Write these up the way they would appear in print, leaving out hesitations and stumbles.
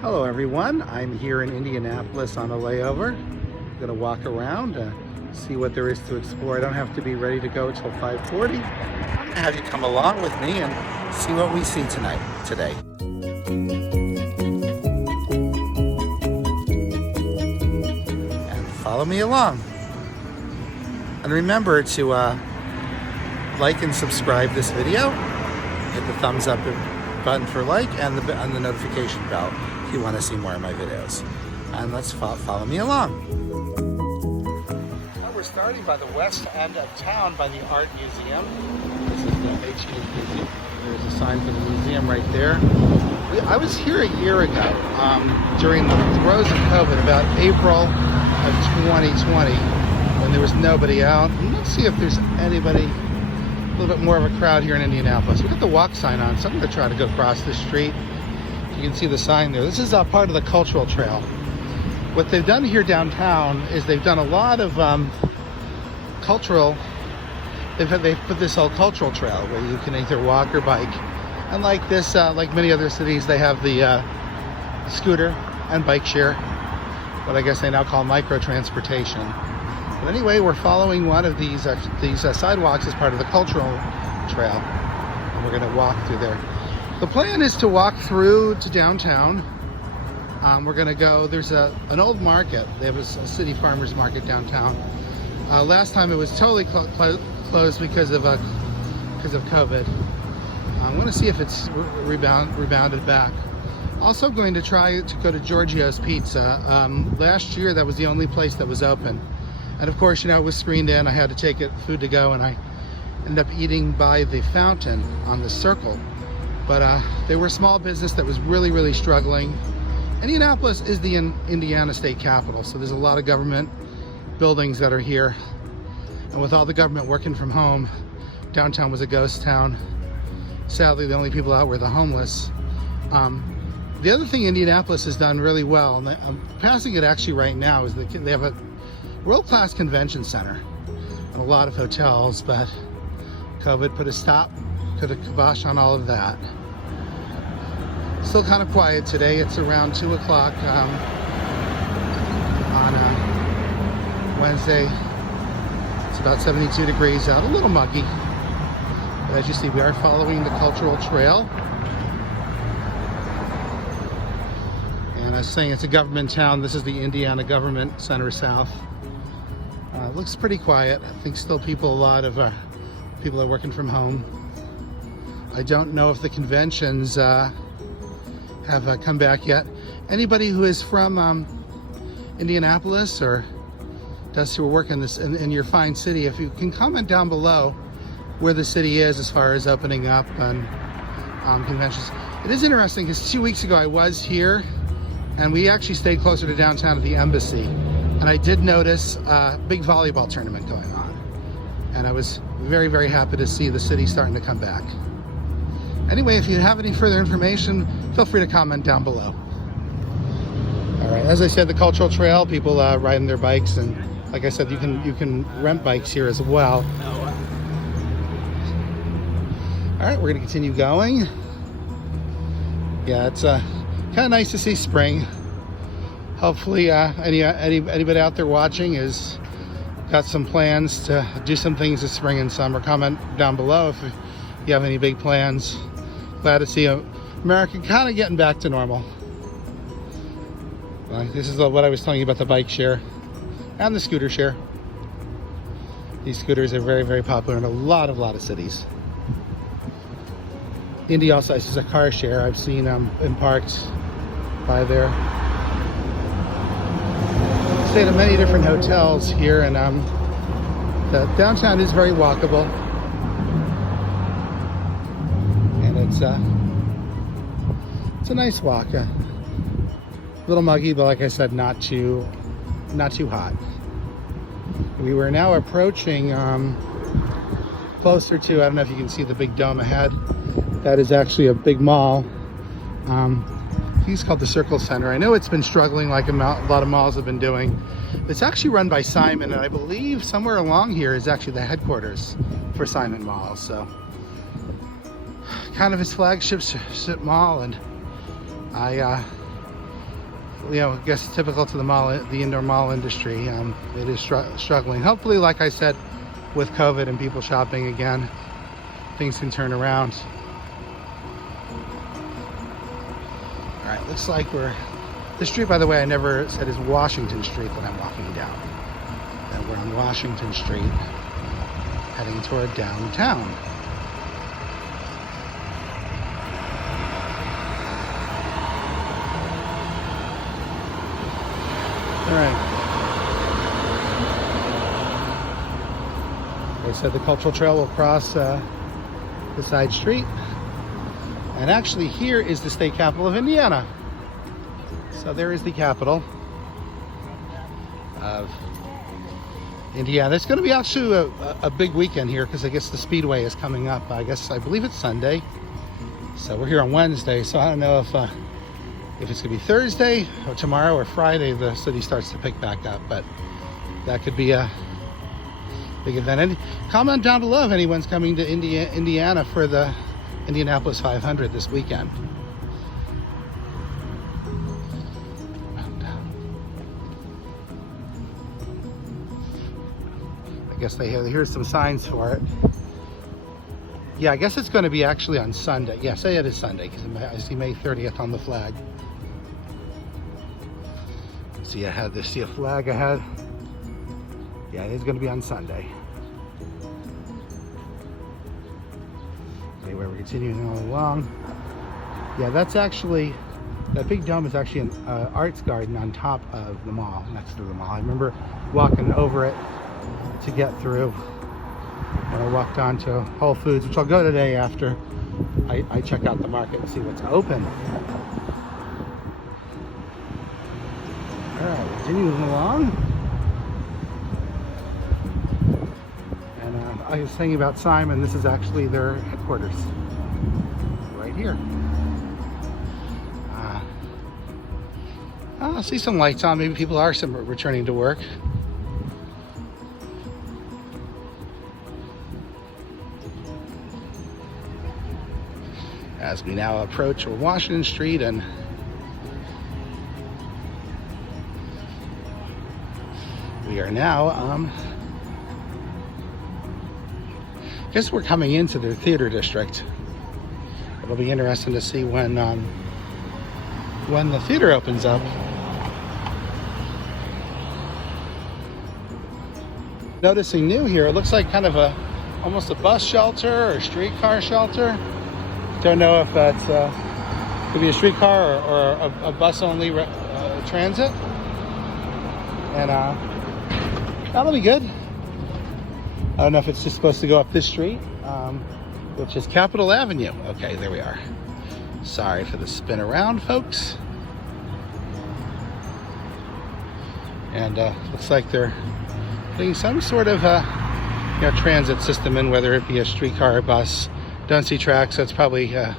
Hello everyone, I'm here in Indianapolis on a layover. I'm going to walk around, see what there is to explore. I don't have to be ready to go till 5:40. I'm going to have you come along with me and see what we see today. And follow me along. And remember to like and subscribe this video. Hit the thumbs up button for like and the notification bell if you want to see more of my videos. And let's follow me along. Well, we're starting by the west end of town by the Art Museum. This is the HEB. There's a sign for the museum right there. I was here a year ago during the throes of COVID, about April of 2020, when there was nobody out. And let's see if there's anybody, a little bit more of a crowd here in Indianapolis. We've got the walk sign on, so I'm going to try to go across the street. You can see the sign there. This is part of the cultural trail. What they've done here downtown is they've done a lot of cultural. They've put this whole cultural trail where you can either walk or bike. And like this, like many other cities, they have the scooter and bike share, what I guess they now call micro transportation. But anyway, we're following one of these sidewalks as part of the cultural trail, and we're going to walk through there. The plan is to walk through to downtown. We're going to go. There's an old market. They have a city farmers market downtown. Last time it was totally closed because of COVID. I'm going to see if it's rebounded back. Also going to try to go to Giorgio's Pizza. Last year that was the only place that was open. And of course, you know, it was screened in. I had to take food to go, and I ended up eating by the fountain on the circle. But they were a small business that was really, really struggling. Indianapolis is the Indiana state capital, so there's a lot of government buildings that are here. And with all the government working from home, downtown was a ghost town. Sadly, the only people out were the homeless. The other thing Indianapolis has done really well, and I'm passing it actually right now, is that they have a world-class convention center and a lot of hotels, but COVID put a kibosh on all of that. Still kind of quiet today. It's around 2 o'clock on Wednesday. It's about 72 degrees out, a little muggy. But as you see, we are following the cultural trail. And I was saying it's a government town. This is the Indiana Government Center South. It looks pretty quiet. I think still a lot of people are working from home. I don't know if the conventions have come back yet. Anybody who is from Indianapolis or does work in your fine city, if you can comment down below where the city is as far as opening up and conventions. It is interesting because 2 weeks ago I was here, and we actually stayed closer to downtown at the embassy. And I did notice a big volleyball tournament going on. And I was very, very happy to see the city starting to come back. Anyway, if you have any further information, feel free to comment down below. All right, as I said, the cultural trail, people riding their bikes, and like I said, you can rent bikes here as well. All right, we're gonna continue going. Yeah, it's kind of nice to see spring. Hopefully, anybody out there watching has got some plans to do some things this spring and summer. Comment down below if you have any big plans. Glad to see America kind of getting back to normal. This is what I was telling you about the bike share and the scooter share. These scooters are very, very popular in a lot of cities. Indy also has a car share. I've seen them in parks by there. Stayed at many different hotels here, and the downtown is very walkable, and it's a nice walk. A little muggy, but like I said, not too hot. We were now approaching closer to, I don't know if you can see the big dome ahead. That is actually a big mall. I think it's called the Circle Center. I know it's been struggling like a lot of malls have been doing. It's actually run by Simon, and I believe somewhere along here is actually the headquarters for Simon Mall. So kind of his flagship mall, and I I guess typical to the mall, the indoor mall industry. It is struggling. Hopefully, like I said, with COVID and people shopping again, things can turn around. All right, looks like this street, by the way, I never said is Washington Street that I'm walking down. And we're on Washington Street, heading toward downtown. All right. They said the cultural trail will cross the side street. And actually here is the state capital of Indiana. So there is the capital of Indiana. It's going to be actually a big weekend here because I guess the Speedway is coming up. I believe it's Sunday. So we're here on Wednesday. So I don't know if it's going to be Thursday or tomorrow or Friday the city starts to pick back up. But that could be a big event. And comment down below if anyone's coming to Indiana for the Indianapolis 500 this weekend. I guess here's some signs for it. Yeah, I guess it's going to be actually on Sunday. Yeah, say it is Sunday because I see May 30th on the flag. See a flag ahead. Yeah, it is going to be on Sunday. Anyway, we're continuing along. Yeah, that big dome is actually an arts garden on top of the mall, next to the mall. I remember walking over it to get through when I walked on to Whole Foods, which I'll go today after I check out the market and see what's open. All right, continuing along. I was thinking about Simon. This is actually their headquarters, right here. I see some lights on. Maybe people are returning to work. As we now approach Washington Street, and we are now I guess we're coming into the theater district. It'll be interesting to see when the theater opens up. Noticing new here, it looks like kind of almost a bus shelter or a streetcar shelter. Don't know if that's could be a streetcar or a bus only transit. And that'll be good. I don't know if it's just supposed to go up this street, which is Capitol Avenue. Okay, there we are. Sorry for the spin around, folks. And looks like they're putting some sort of transit system in, whether it be a streetcar or bus. Don't see tracks, so it's probably a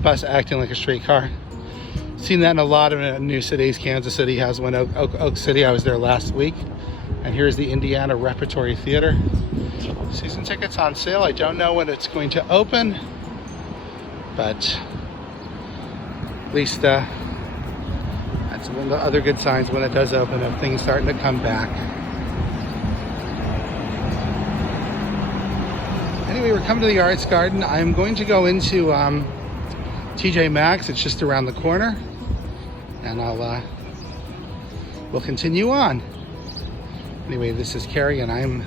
bus acting like a streetcar. Seen that in a lot of new cities. Kansas City has one. Oak City, I was there last week. And here's the Indiana Repertory Theater. Season tickets on sale. I don't know when it's going to open, but at least that's one of the other good signs when it does open of things starting to come back. Anyway, we're coming to the Arts Garden. I'm going to go into TJ Maxx. It's just around the corner, and we'll continue on. Anyway, this is Carrie, and I'm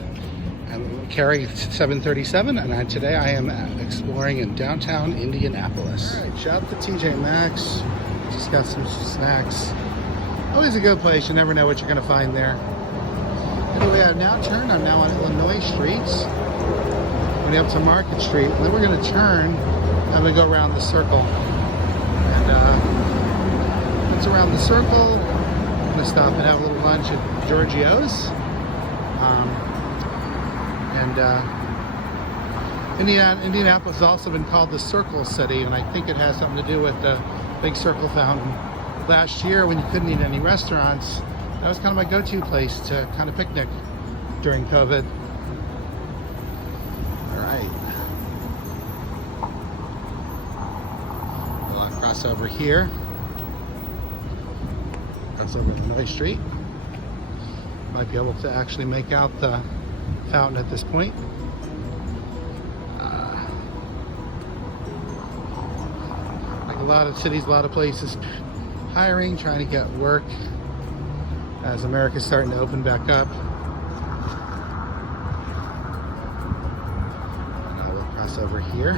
Carrie 737, and today I am exploring in downtown Indianapolis. All right, shout out to TJ Maxx. Just got some snacks. Always a good place. You never know what you're going to find there. Anyway, I'm now on Illinois Street. We're going up to Market Street, and then we're going to turn. I'm going to go around the circle. And once around the circle, I'm going to stop and have a little lunch at Giorgio's. Indianapolis has also been called the Circle City, and I think it has something to do with the big circle fountain. Last year, when you couldn't eat any restaurants, that was kind of my go-to place to kind of picnic during COVID. All right. We'll cross over here. That's over Illinois Street. Might be able to actually make out the fountain at this point. Like a lot of cities, a lot of places hiring, trying to get work as America's starting to open back up. And now we'll cross over here.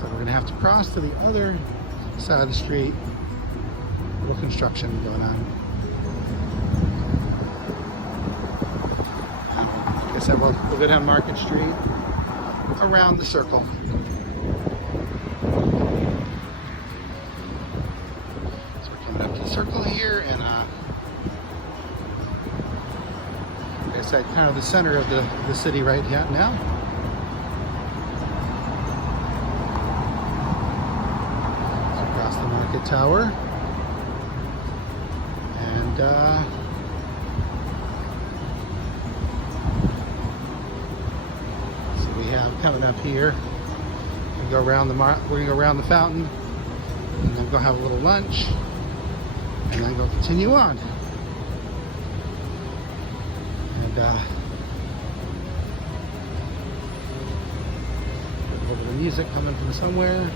So we're gonna have to cross to the other side of the street. A little construction going on. Like I said, we're gonna have Market Street around the circle. Up to the circle here, and like I said, kind of the center of the city right now. So across the market tower, and so we have coming up here. We go around we're gonna go around the fountain, and then go have a little lunch. And then go continue on. And a little bit of music coming from somewhere.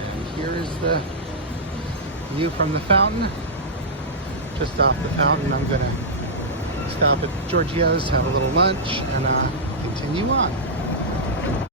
And here is the view from the fountain. Just off the fountain, I'm gonna stop at Giorgio's, have a little lunch, and continue on.